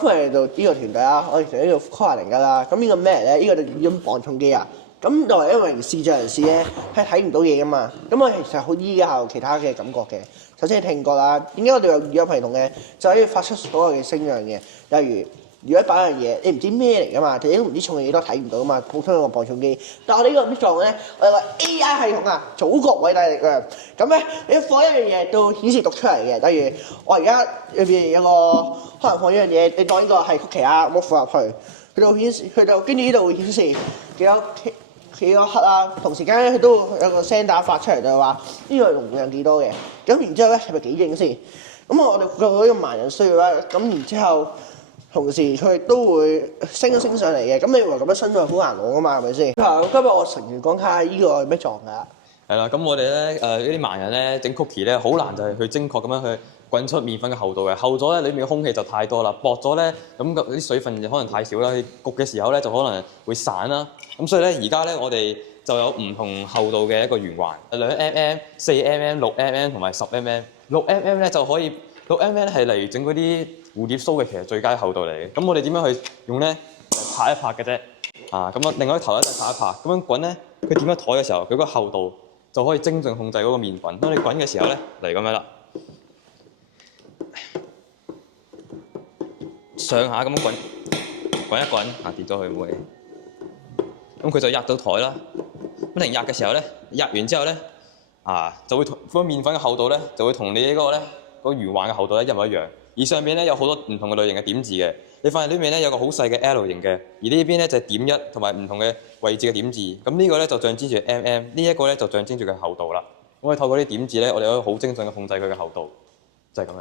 歡迎嚟到呢個團隊啦，我哋成日呢個 Core 㗎啦。咁呢個咩嚟咧？呢個就叫磅重機啊。咁作為一名視障人士咧，係睇唔到嘢噶嘛。咁我其實好依靠其他嘅感覺嘅。首先係聽覺啦。點解我哋有語音系統嘅？就可以發出所有嘅聲量嘅。例如果擺樣嘢，你唔知咩嚟噶嘛，你都唔知重嘅嘢都睇唔到噶嘛。普通個磅重機，但係我哋呢個咩狀咧？我有個 AI 系統啊，祖國偉大力量。咁咧，你要放一樣嘢到顯示讀出嚟嘅。例如我而家裏邊有個可能放一樣嘢，你當呢個係曲奇啊，咁放入去，佢就顯示，佢就跟住呢度會顯示幾多克啊。同時間咧，佢都會有個聲打發出嚟，就係話呢個容量幾多嘅。咁然之後咧，係咪幾正先？咁我哋個呢個盲人需要啦。咁然之後。同時佢亦都會升上嚟嘅，咁你以為咁樣升咗好難攞噶嘛？係咪先？今日我成員講下呢個係咩狀㗎？係啦，咁我哋咧呢啲盲人咧整 cookie 咧好難就係去精確咁樣去滾出麵粉嘅厚度嘅，厚咗咧裏面嘅空氣就太多啦，薄咗咧咁啲水分就可能太少啦，焗嘅時候咧就可能會散啦。咁所以咧而家咧我哋就有唔同厚度嘅一個圓環，2mm、4mm、6mm 同埋10mm。6mm 咧就可以6mm 咧係嚟整嗰啲蝴蝶鬚嘅其實最佳厚度嚟嘅。咁我哋點樣去用咧？就拍一拍嘅啫。咁另外一頭咧就拍一拍，咁樣滾咧，佢點一台嘅時候，佢個厚度就可以精準控制嗰個麵粉。當你滾嘅時候咧，嚟咁樣啦，上下咁樣滾一滾，跌咗佢冇嘢。咁佢就壓到台啦。不停壓嘅時候咧，壓完之後咧，就會同嗰個麵粉嘅厚度咧，就會同你呢個咧個圓環嘅厚度咧一模一樣。而上邊咧有好多唔同嘅類型嘅點字嘅，你發現呢邊咧有個好細嘅 L 型嘅，而呢邊咧就係點一同埋唔同嘅位置嘅點字。咁呢個咧就象徵住 mm， 呢一個咧就象徵住佢嘅厚度啦。咁我哋透過啲點字咧，我哋可以好精準嘅控制佢嘅厚度，就係咁樣。